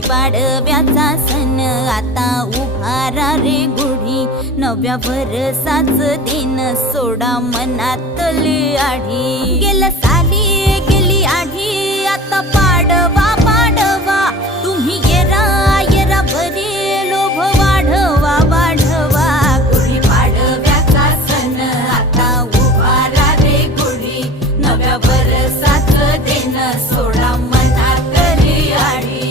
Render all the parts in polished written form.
पाडव्याचा सण आता उभारा रे गुढी, नव्या वर्षाच दिन सोडा मनातली आढी. गेल्या साली गेली आढी, आता पाडवा पाडवा, तुम्ही येरा येरा भरी लोभ वाढवा वाढवा. गुढी पाडव्याचा सण आता उभारा रे गुढी, नव्या वर्षाच दिन सोडा मनातली आढी.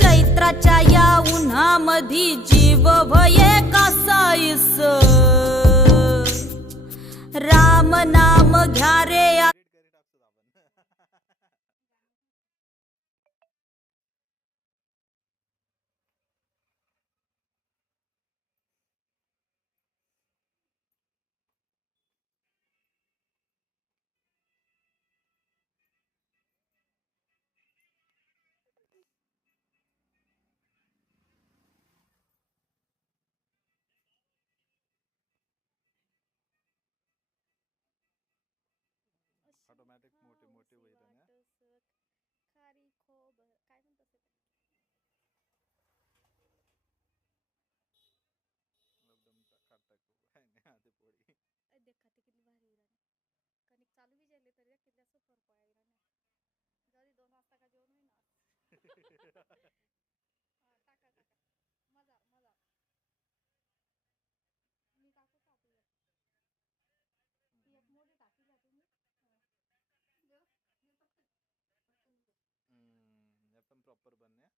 चैत्राच्या या उन्हामधी जीव भये कासाईस, राम नाम घ्या रे. ऑटोमॅटिक मोठे मोठे होईल ना. खारी खोब काय म्हणतात ते? एकदम खाता काय नाही आधी पोळी. देखा ते किती भारी उरा कणिक चालू बी जेले तरी किती असं फरक पडायला नाही. जरी 2 वाजता का जेवण होईना. हा टाका टाका. मजा मजा. मी टाकू टाकू ती एक मोठी टाकी का तुम्ही? ये पण प्रॉपर बनने